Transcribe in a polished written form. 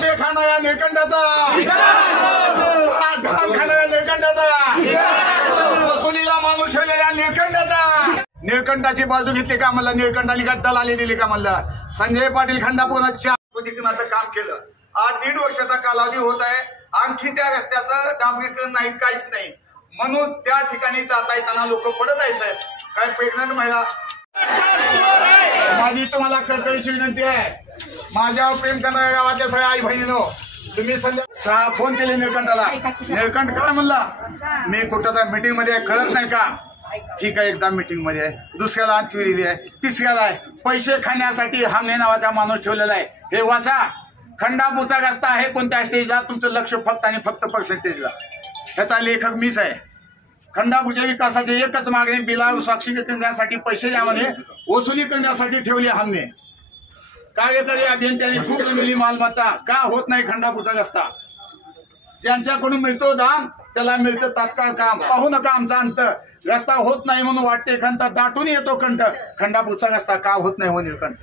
पैसे खाणाऱ्या निळकंठाचा, घाण खाणाऱ्या निळकंठाचा, वसुलीला माणूस ठेवलेल्या निळकंठाचा. निळकंठाची बाजू घेतली का म्हणलं, निळकंठाने का दलाली दिली का म्हणलं. संजय पाटील खंडापूरच्या खोदीकरणाचं काम केलं. आज 1.5 वर्षाचा कालावधी होत आहे, आणखी त्या रस्त्याचं डांबरीकरण नाही, काहीच नाही. म्हणून त्या ठिकाणी जाता येताना लोक पडत आहे. साहेब काय प्रेग्नंट महिला, माझी तुम्हाला कळकळीची विनंती आहे, माझ्यावर प्रेम करणाऱ्या गावातल्या सगळ्या आई बहिणीनो, तुम्ही संध्या फोन केले निळकंठाला. निळकंठ काय म्हणला, मी कुठं मीटिंग मध्ये कळत नाही का. ठीक आहे, एकदा मीटिंग मध्ये आहे, दुसऱ्याला आणखी दिली आहे, तिसऱ्याला आहे. पैसे खाण्यासाठी हमने नावाचा माणूस ठेवलेला आहे. हे वाचा, खंडापूरचा रस्ता आहे कोणत्या स्टेजला, तुमचं लक्ष फक्त आणि फक्त पर्सेंटेजला. याचा लेखक मीच आहे. खंडापूरच्या विकासाचे एकच मागणी, बिलावर साक्षी करण्यासाठी पैसे यामध्ये वसुली करण्यासाठी ठेवली हमने. कार्यकारी अभियंत्यांनी खूप मिळली मालमत्ता, का होत नाही खंडापूरचा रस्ता. ज्यांच्याकडून मिळतो दाम त्याला मिळतं तात्काळ काम. पाहू नका आमचा अंत, रस्ता होत नाही म्हणून वाटते खंत, दाटून येतो कंठ. खंडापूरचा रस्ता का होत नाही हो निळकंठ.